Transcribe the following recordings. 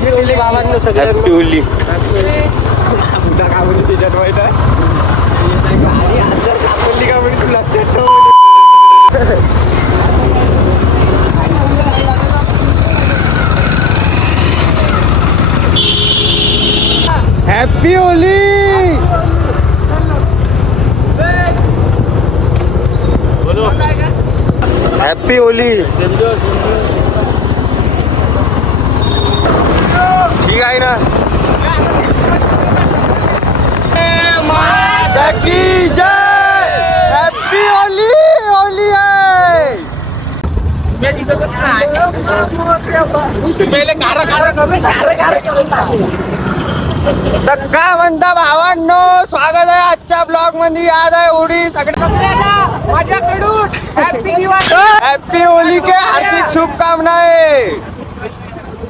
Happy Holy गावांना सगळ्यांना. Happy Holy. उद्या का म्हणे त्याच्यात माहित आहे गाडी हजार सापडली का म्हणे तू लक्षात ठेव. हॅपी होली. Happy Holy. ठीक आहे ना. की जय. Happy Holy. होली आहे. तर काय म्हणता भावांनो, स्वागत आहे आजच्या ब्लॉग मध्ये. आज आहे होळी. सगळ्यांना माझ्याकडून हॅपी होली के हार्दिक शुभकामनाएं.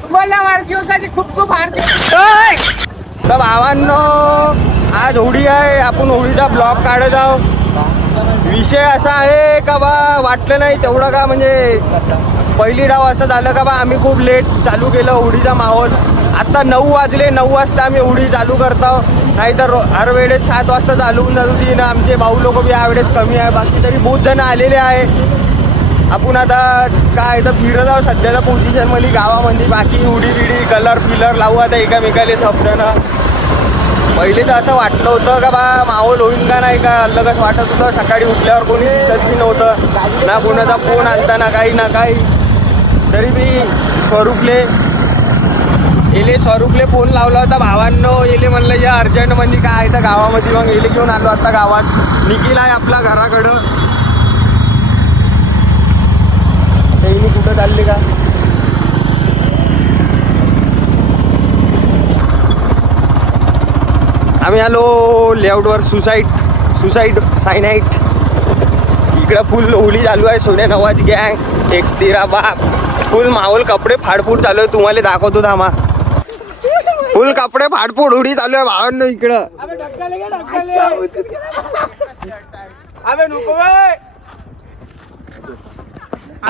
तुम्हाला वाढदिवसाची खूप खूप हार्दिक. तर भावांनो, आज होळी आहे. आपण होळीचा ब्लॉग काढत आहोत. विषय असा आहे का बा, वाटलं नाही तेवढं का, म्हणजे पहिली डाव असं झालं का बा, आम्ही खूप लेट चालू केलं होळीचा माहोल. आता 9 वाजले. 9 वाजता आम्ही होळी चालू करतो. नाहीतर हर वेळेस 7 वाजता चालू होऊन जातो ना. आमचे भाऊ लोक बी यावेळेस कमी आहे. बाकी तरी बहुत जण आलेले आहे. आपण आता काय तर फिरत आहोत सध्याच्या पोझिशनमध्ये गावामध्ये. बाकी उडी बिडी कलर फिलर लावू आता एकामेकाले सपनं. पहिले तर असं वाटलं होतं का बा माहोल होईल का नाही का, अलगच वाटत होतं. सकाळी उठल्यावर कोणी दिसत बी नव्हतं ना, कोणाचा फोन आलता ना काही ना काही. तरी मी स्वरूपले फोन लावला होता. भावांनो येले म्हणलं या अर्जंटमध्ये काय आहे तर गावामध्ये. मग येले घेऊन आलो आता गावात. निखिल आहे आपला घराकडं. मी कुठं चालले का, आम्ही आलो लेआउटवर. Suicide syenite. इकडं फुल होळी चालू आहे. सोन्या नवाज गँग एक्स तेरा बाप. फुल माहोल. कपडे फाडफूड चालू आहे. तुम्हाला दाखवतो थांबा. फुल कपडे फाडफूड होळी चालू आहे भावांनो इकडं.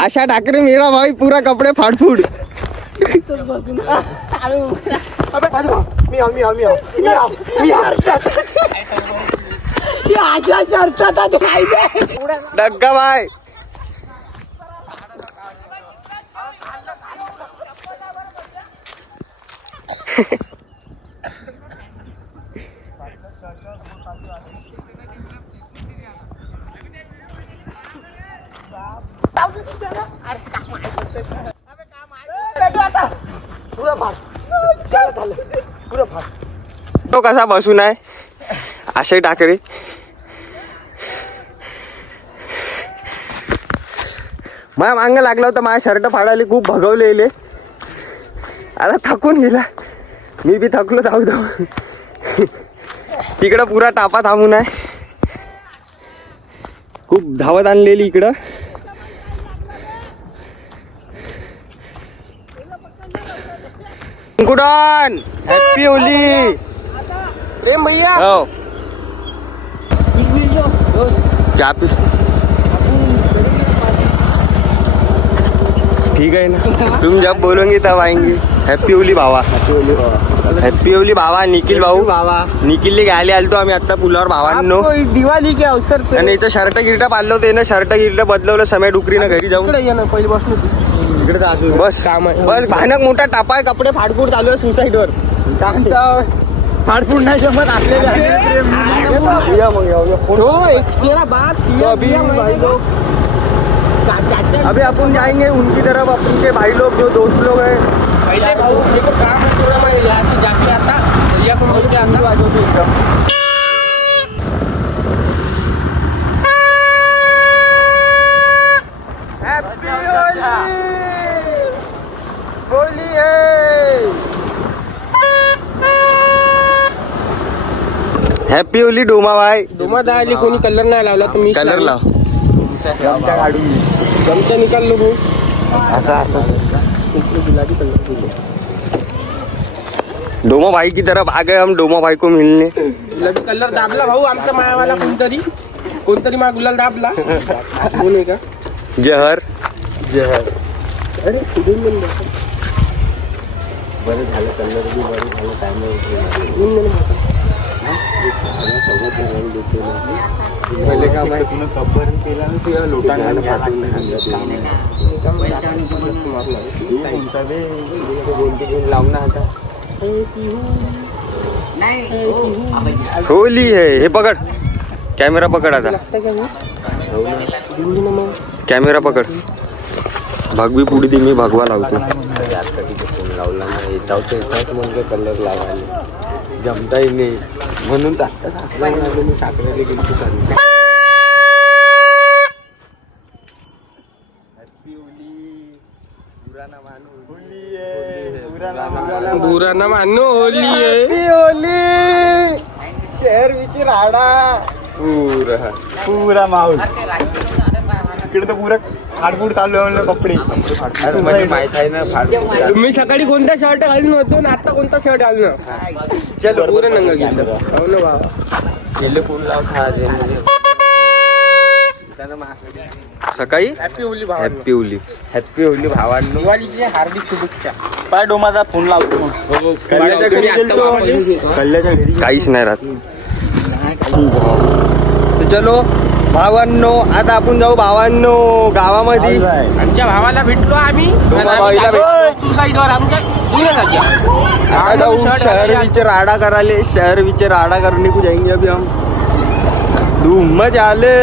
आशा ठाकरे मेरा भाई पूरा कपडे फाडफूड. डग्गा बाय. तो कसा बसून आहे आशा ठाकरे. माझ्या मांग लागला होता. माझ्या शर्ट फाडायला खूप भगवलेले. आता थकून गेला. मी बी थकलो. जाऊ जाऊ. तिकडं पुरा टापा थांबून आहे. खूप धावत आणलेली इकडं. Couldn't happy Holy. प्रेम भैया. हो क्या पी. ठीक है ना, तुम जब बोलोगे तब आएंगे. हॅपी होली भावा. हॅपी होली भावा. निखिल भाऊ. निखिलले घ्यायला आलतो आम्ही आता पुलावर भावांनो. दिवाळी के अवसर पे. आणि याचं शर्ट गिर्ट पाळलं होते ना. शर्ट गिर्ट बदलवलं समय डुकरीनं घरी जाऊन. पहिली बसून बस काम आहे. बस भयानक मोठा टापा आहे. कपडे फाडफूड चालू आहे सुसाईडवर. फाडफूड नाही जमत आपल्याला. अभी अपन जाएंगे उनकी तरफ. अपन के भाई लोग जो दोस्त लोग हैं. पहले भाऊ देखो काम पूरा मैं यहाँ से जाके आता भैया को बोल के आता. होली है. हॅपी होली डोमा भाई. डोमा दाली कोणी कलर नाही लावला तर मी कलर लाव. गमचा निकाल भाऊ. गुलाबी कलर. डोमा भाई की तरफ आ गए हम. डोमा भाई को मिलने. गुलाबी कलर दाबला भाऊ आमचा मायावाला. कोणतरी मा गुलाल दाबला. कोण आहे का. जहर. अरे बरं झालं कलर बी बरं झालं टायमर पहिले का माहिती कब्बर केला ना तुझ्या लोटांना फाटून लावून आता होली आहे. हे पकड, कॅमेरा पकड आता, कॅमेरा पकड. भागवी पुढे दे, मी भागवा लावतो. आता तिथे फोन लावला नाही जाऊचं येतात म्हणजे कलर लावायला जमताही नाही म्हणून तर आत्ता साखर मी साखरेला गेली चालू. बुरा ना मानो होली आहे. होली शहर विची राडा पुरा माहोल इकडे तर पुरा फाडफूड चालू आहे म्हणलं कपडे. अरे म्हणजे माहित आहे ना फार मी सकाळी कोणता शर्ट घालून होतो ना आता कोणता शर्ट घालून चलो पुरे नंगा गेलो. हो ना बाबा, गेले फोन लाव खा सकाळी happy Holi happy Holi. Happy Holi भावांनो. दिवाळीची हार्दिक शुभेच्छा. पाय डोमाचा फोन लावतो मग. कल्ल्याच्या घरी गेलतो. कल्ल्याच्या घरी काहीच नाही राहत. तर चलो भावांनो, आता आपण जाऊ भावांनो गावामध्ये. आमच्या भावाला भेटलो आम्ही भावाला भेटलो. सुसाईडवर आमच्या आता जाऊ शहर विच राडा कराले. शहर विच राडा करने को जाएंगे अभी हम. धूम मजा आले.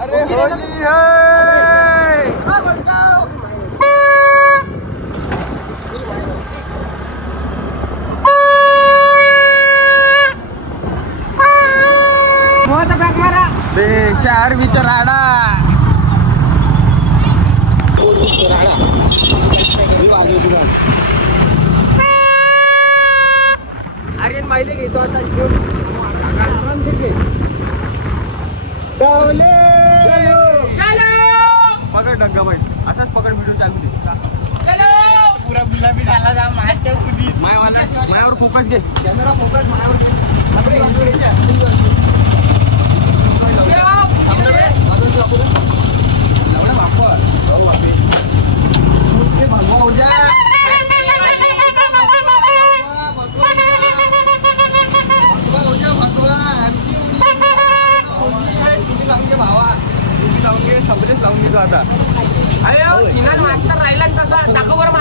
अरे होली है. बे शहर विच राडा. अरे माहिले घेतो आता आरामशीर घे. पकड डग्गा बाई, असाच पकड व्हिडिओ चालू दे. पुरा गुलाबी झाला जा माझ्या कुदी. मायावर फोकस घे. कॅमेरा फोकस मायावर.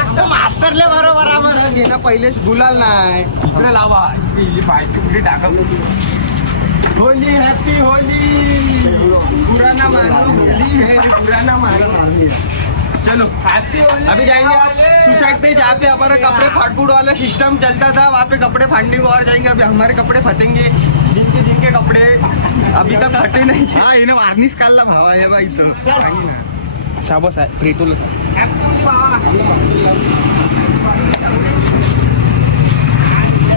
आता मास्तरले बरोबर आम्हाला घेणं पहिलेच गुलाल नाही. इकडे लावा पायची टाकलं. Holy happy Holy. पुराना मानो होली है, पुराना मानो. चलो अभी जाएंगे सुसाइड पे जहाँ पे हमारा कपड़े फाट फूट वाला सिस्टम चलता था, वहाँ पे कपड़े फाड़ने को और जाएंगे. अभी हमारे कपड़े फटेंगे. जिनके कपड़े अभी तक फटे नहीं. हा हिने वार्निश काढला भावा हे बाई इथं. शाबास आहे प्रेटोला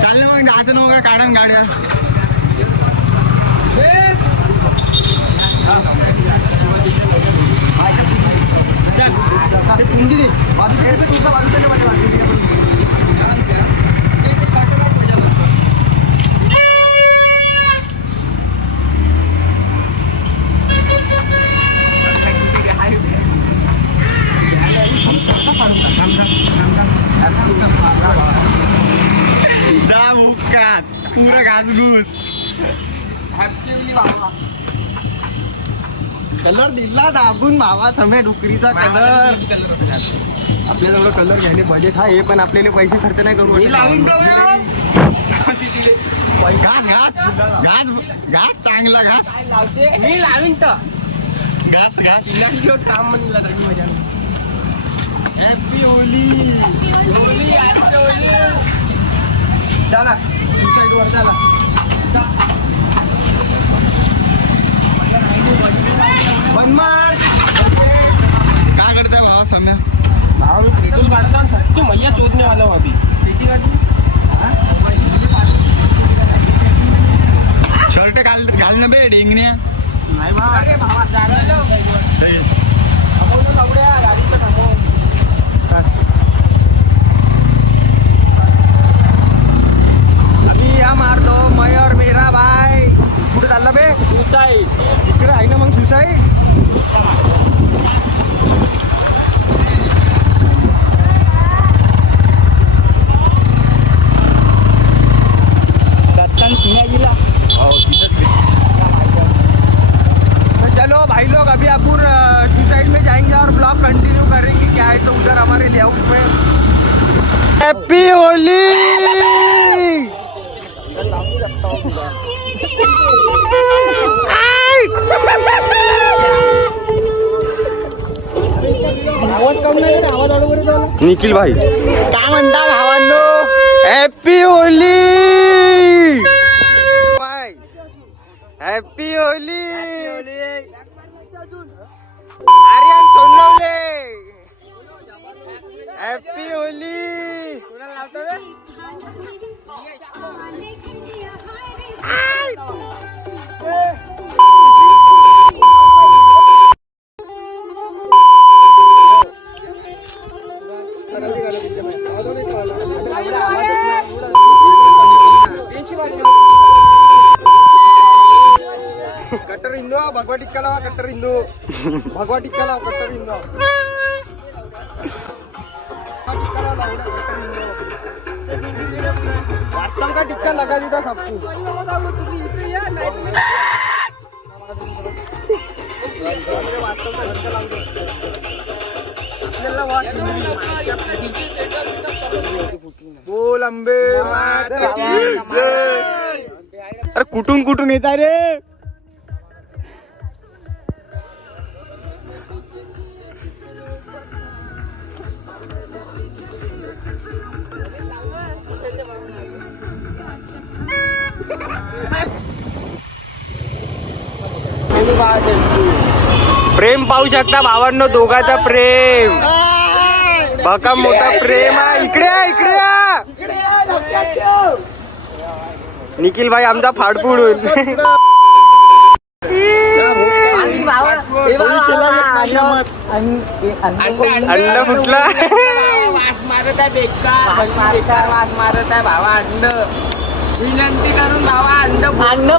चालले मग जायचं नव्हतं का काढा गाड्या. जा मुक्कात पुरा घासघूस. कलर दिला दाबून भावा समय डुकरीचा कलर. आपल्याजवळ कलर घ्यायला बजेट आहे पण आपल्याला पैसे खर्च नाही करू. घास घास घास घास चांगला घास. मी लावीन तर घास घास. काम म्हणलं हॅपी होली. चला सुसाईड वर चला. बनमार काय करताय भावा सम्या. भाव पेट्रोल काढता सत्य मैया चोदने वाला हूँ अभी. शर्ट घाल ना बे डेंगण्या. नाही भावा चालवलं. मारतो मयूर मेरा भाई. कुठे चालला बे. सुसाईड इकडे आहे ना मग सुसाईड. Happy Holy. निखिल भाई काय म्हणता भावांनो? Happy Holi. Happy Holi. Aryan Sonawale happy Holi. कट्टर हिंदू भगवा टिक्का लावा. कट्टर हिंदू भगवा टिक्का लावा. कट्टर हिंदू वास्तव का टिक्का लगा देता सबको. बोल अंबे. अरे कुठून कुठून येत रे. प्रेम पाहू शकता भावांनो, दोघाचा प्रेम. भक्कम मोठा प्रेम आहे. इकडे या, इकडे या. निखिल भाई आमचा फाडफुडून. अंड फुटला. वास मारत आहे बेकार वास मारत आहे भावा. अंड विनंती करून भावा अंड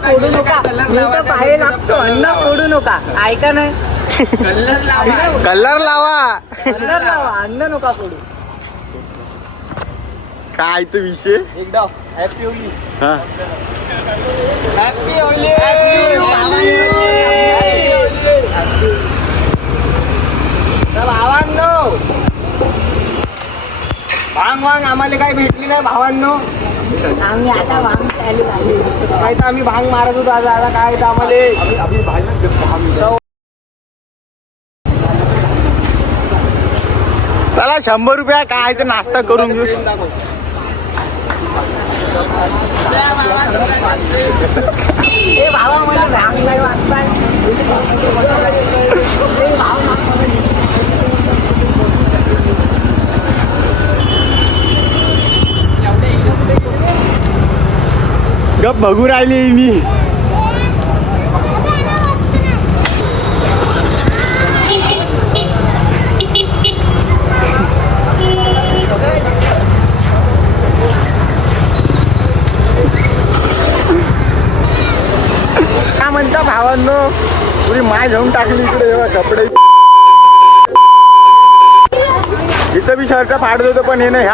फोडू नका. पाय लागतो. अंड फोडू नका. ऐका नाही. कलर लावा. कलर लावा. कलर लावा. अंड नका फोडू. काय तो विषय. एकदा हॅपी होली. हा हॅपी होली. भावांनो, भांग वांग आम्हाला काही भेटली नाही भावांनो. आम्ही आता वांग चालू झाले. काय तर आम्ही भांग मारत होतो. आता काय तर आम्हाला चला 100 रुपया काय ते नाश्ता करून घेऊ. भावा मला भांग नाही वाटत. गप बघू राहिली मी. काय म्हणता भावांनो, पुरी माय घेऊन टाकली इकडे. जेव्हा कपडे इथं बी शर्ट फाडत होतं पण हे ना ह्या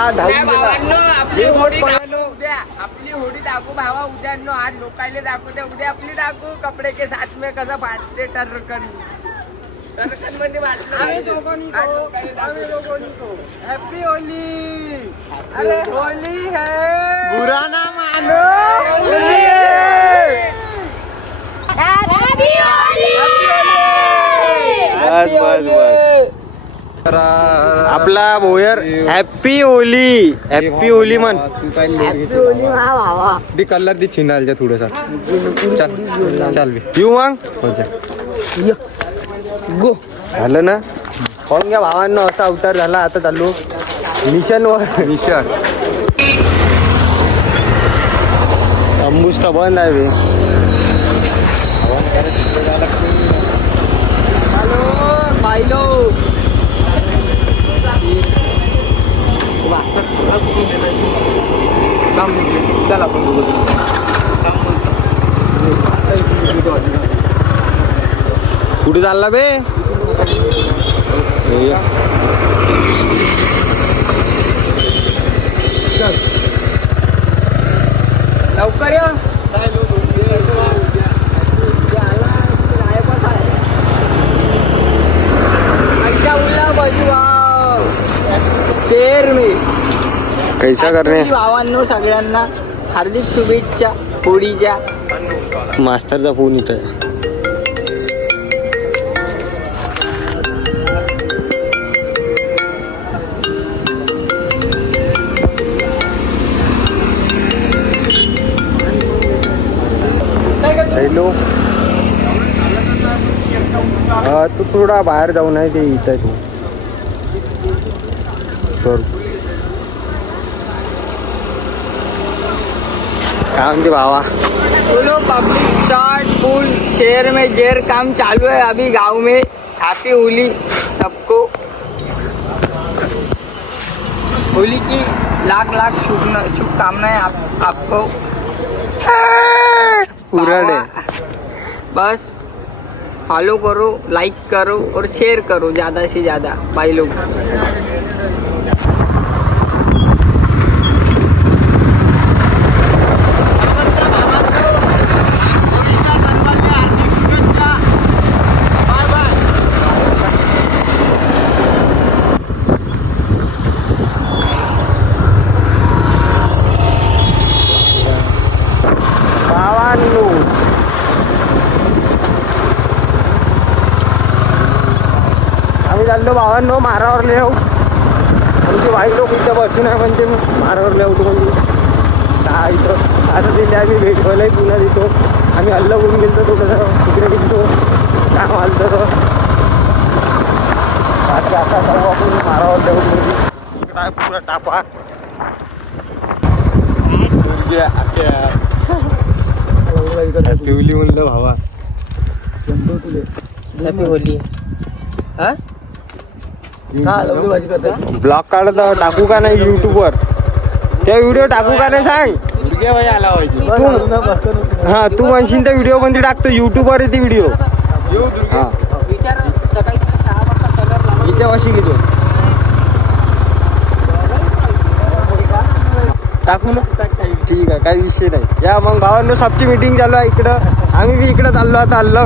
आपली होडी दाखवू भावा. उद्या आज लोकायले दाखवू दे. उद्या आपली दाखवू. कपडे के साथ में कसं फाटते. टर्रकन मध्ये वाटलं. Happy Holy. अरे होली है. बुरा ना मानो. बस बस बस. आपला भोयर हॅपी होली. हॅपी होली म्हण. दी कलर दी छिनालच्या थोडसा. चल चल येऊ मग. गो झालं ना. पाहून घ्या भावांनो, असा अवतार झाला. आता चालू मिशन वर. मिशन अंबुस तर बंद आहे. पाहिलो चला कुठे चालला बे. लवकर या. शेर में कैसा करणे Actually भावांनो सगळ्यांना हार्दिक शुभेच्छा होळीच्या. मास्तरचा फोन इथं आहे. हॅलो तू थोडा बाहेर जाऊ नाही ते इथं आहे तू काय म्हणते भावा. बोलो पब्लिक शॉट फुल शहर में जेर काम चालू है अभी गांव में. हैप्पी होली सबको. होली की लाख लाख शुभकामनाएं आपको. पूरा डे. बस फॉलो करो, लाइक करो और शेयर करो ज़्यादा से ज़्यादा भाई लोग. आम्ही चाललो भावांनो मारावर लिहू. आमचे भाई लोक इथं बसून आहे म्हणजे मारावर लिहतो म्हणजे काय इथं आता दिले आम्ही भेटवायलाही पुन्हा देतो. आम्ही हल्ला करून गेलो थोडंसं तिकडे गेलो काम आलं तर बाकी आता जाऊ आपण मारावर लिहू म्हणजे काय पुरा टापा पिवली म्हणलं भावा. Happy Holy. हा ब्लॉग काढत टाकू का नाही युट्यूबवर. त्या व्हिडिओ टाकू का नाही सांग. हा तू म्हणशील त्या व्हिडिओ मध्ये टाकतो युट्यूबवर ती व्हिडिओ. हा विचार सकाळी 6 वाजता कलर लावून हिच्या वाशी घेतो टाकू ना. ठीक आहे काही विषय नाही. या मग भावांनो सबची मीटिंग चालू आहे इकडं. आम्ही बी इकडं चाललो आता हल्लो.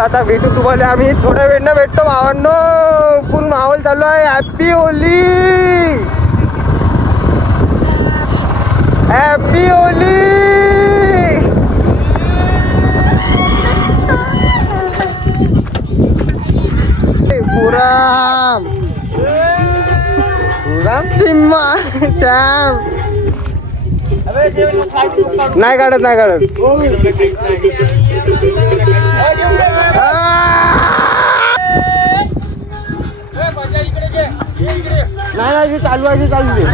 आता भेटू तुम्हाला आम्ही थोड्या वेळनं भेटतो भावांनो. फुल माहोल चालू आहे. हॅपी होली. हॅपी होली. पुराम पुराम सिम्मा श्याम नाही काढत नाही काढत. नाही चालू आहे चालू दे.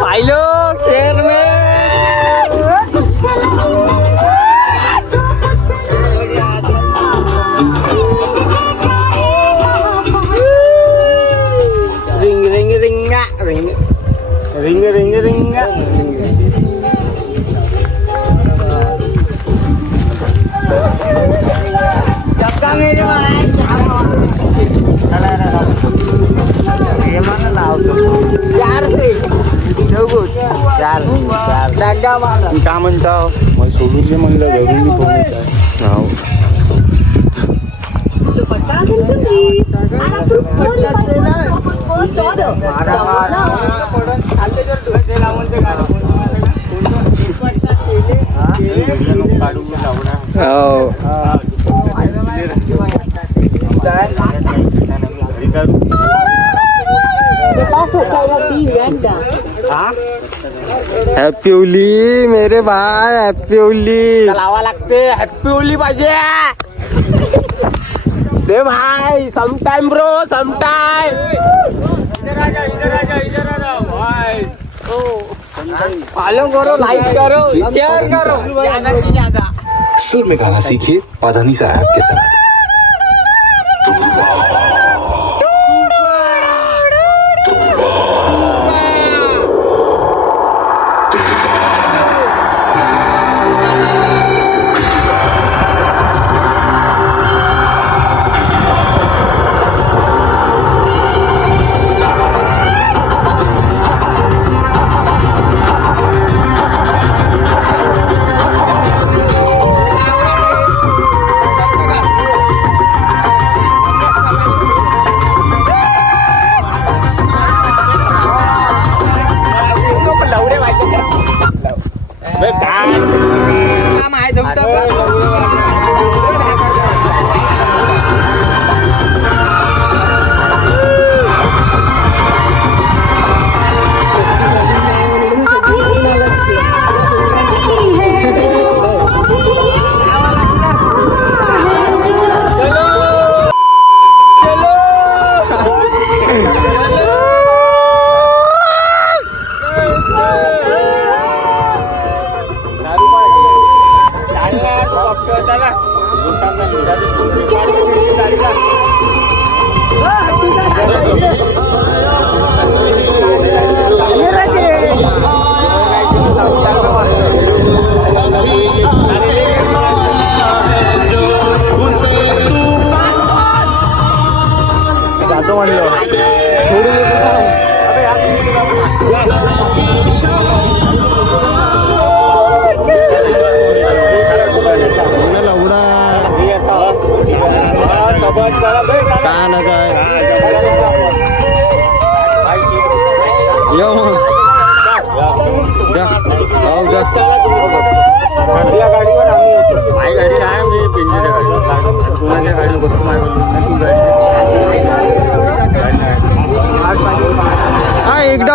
भाई लोग शहर में रिंग रिंग रिंगा रिंग रिंग रिंग रिंगा जबका मेरे काय म्हणता. मला सोडून दे म्हणलं घरून मी फोन येत आहे. हॅपी होली मेरे भाई, हॅपी होली. लावा लागते. हॅपी होली पाहिजे रे भाई. Sometime bro, sometime. फॉलो करो, लाइक करो, शेयर करो. ज्यादा से ज्यादा सुर में गाना सीखिए पाधानीसा ऐप के साथ.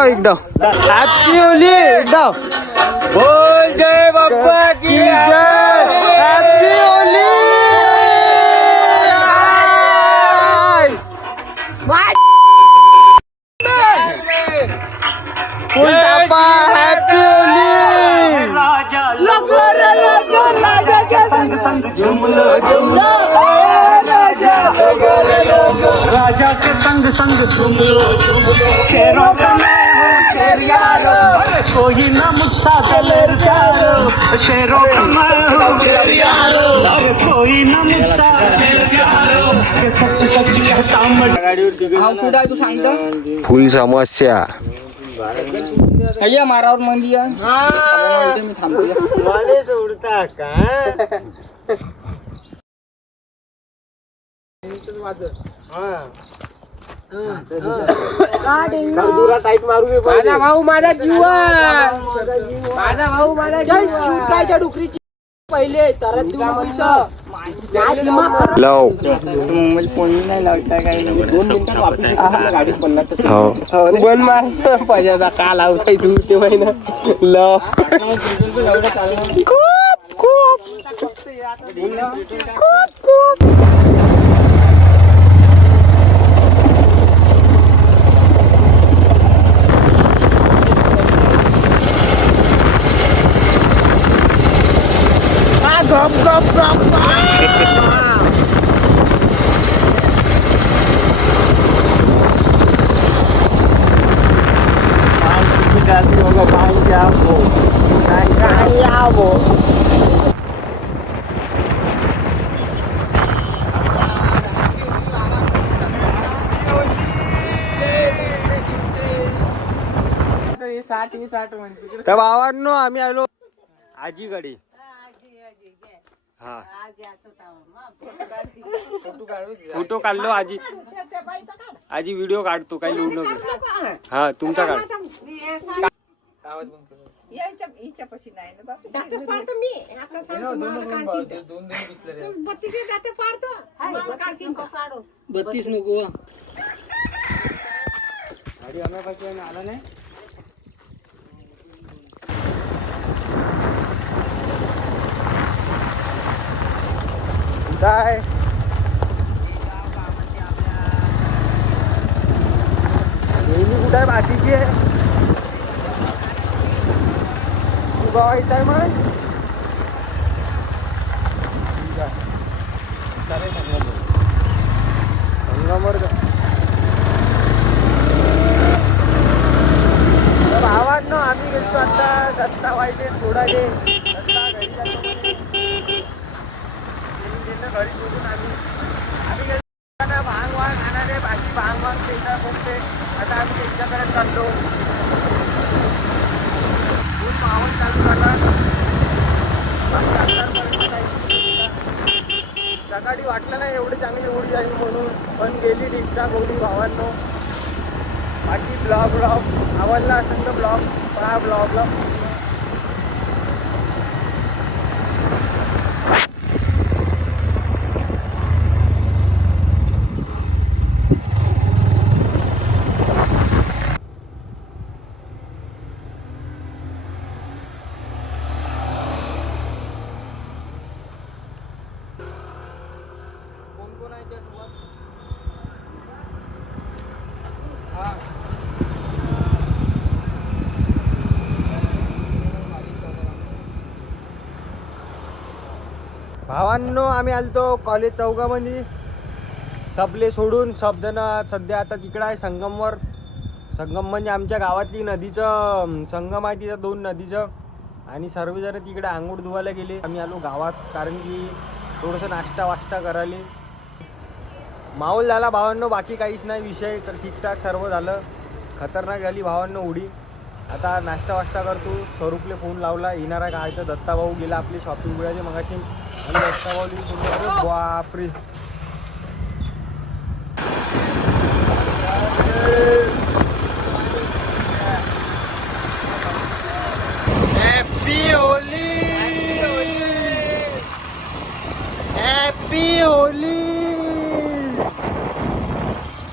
एकदा हॅपी होली. एकदा बोल जय बाप्पा की जय. हॅपी होली. फुल टापा. हॅपी होली. राजा के संग संग झूम लो शेरों का मैं हूँ शेर यारो, कोई ना मुझसा दिल प्यारो. शेरों का मैं हूँ शेर यारो, कोई ना मुझसा दिल प्यारो. के सच सच कहता मैं. कुठं आहे तू सांगतो. फुल समस्या. अय्या मारावर मंदी आहे. मी थांबतो. सोडता का माझा भाऊ माझा जीवन. माझा भाऊ माझा जीवन. डुकरीची पहिले तर लव फोन नाही लावता काही नाही. 2 मिनिटात वापस गाडीत पडला. बन मार पाहिजे का लावताय तू ते महिना लव. खूप खूप खूप गप गप गप. त्या भावांनो आम्ही आलो आजीकडे. हा फोटो काढलो. आजी आजी व्हिडिओ काढतो. काही लिहू नको. हा तुमचा काढ. आला नाही काय नेहमी कुठं आहे बाकीची आहे तू गावा येत आहे मग संगमवर भावांनो आम्ही गेलो आता दत्ता व्हायचे सोडायचे दत्ता घरी जातो घरी सोडून आम्ही गेलो भांग वांग खाणारे बाकी भांग वांग त्याचा कोणते आता आम्ही त्यांच्याकडे चाललो खूप पावन चालू करणार सकाळी वाटलं नाही एवढी चांगली उडी जाईल म्हणून पण गेली ठीकठाक होती भावांनो बाकी ब्लॉग आवडला असेल तर ब्लॉग पहा ब्लॉगला भावांनो आम्ही आलतो कॉलेज चौकामध्ये सबले सोडून सब जण सध्या आता तिकडं आहे संगमवर संगम म्हणजे आमच्या गावातली नदीचं संगम आहे तिथं 2 नदीचं आणि सर्वजण तिकडे आंघोळ धुवायला गेले आम्ही आलो गावात कारण की थोडंसं नाश्ता वाष्टा करायला माहोल झाला भावांनो बाकी काहीच नाही विषय तर ठीकठाक सर्व झालं खतरनाक झाली भावांनो उडी आता नाश्ता वाष्टा करतो स्वरूपले फोन लावला येणार आहे काय तर दत्ता भाऊ गेला आपली शॉपिंग मिळाली मगाशी आणि दत्ता भाऊ फोन बापरे हॅपी होली हॅपी होली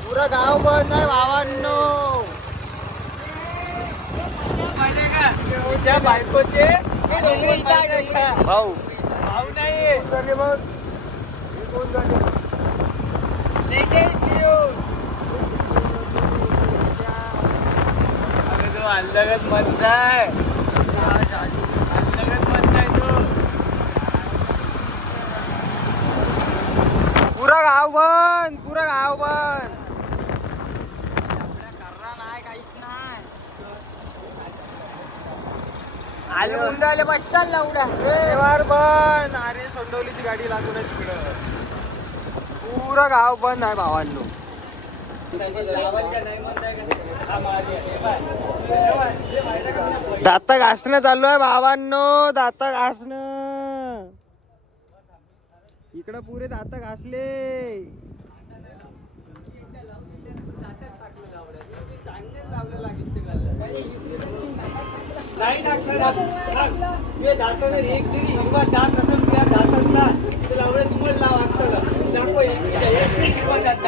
पुरा गाव बंद आहे भावांनो तुझ्या बायकोचे भाऊ भाऊ नाही मग कोण झाले तो अंधगत म्हणताय अंधगत म्हणताय तो पुरा गाव बंद आले उंडाले बसचाल ना उड्या व्यवहार बंद अरे सोंडवलीची गाडी लागून आहे तिकडं पुरा गाव बंद आहे भावांनो दाता घासणं चालू आहे भावांनो दाता घासणं इकडं पुरे दाता घासले नाही टाकलं दाताला एक जरी हिरवा दात असेल त्या दातातला ते लावलं तुम्हाला दाखव हिरवा दात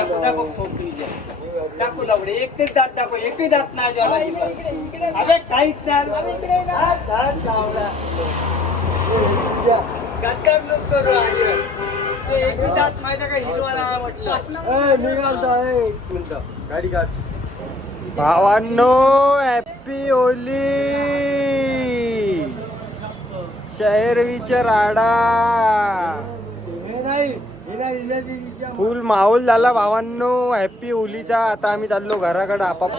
दाखव लावडे एकटेच दात दाखव एकही दात नाही अबे काहीच नाही दात लावला गद्दार लोक करू ते एकही दात माहिती का हिरवा लावा म्हटलं निघालतो गाडी काढ भावांनो हॅपी होली शहरवीच्या राडा फुल माहोल झाला भावांनो हॅपी होलीचा आता आम्ही चाललो घराकडे आपाप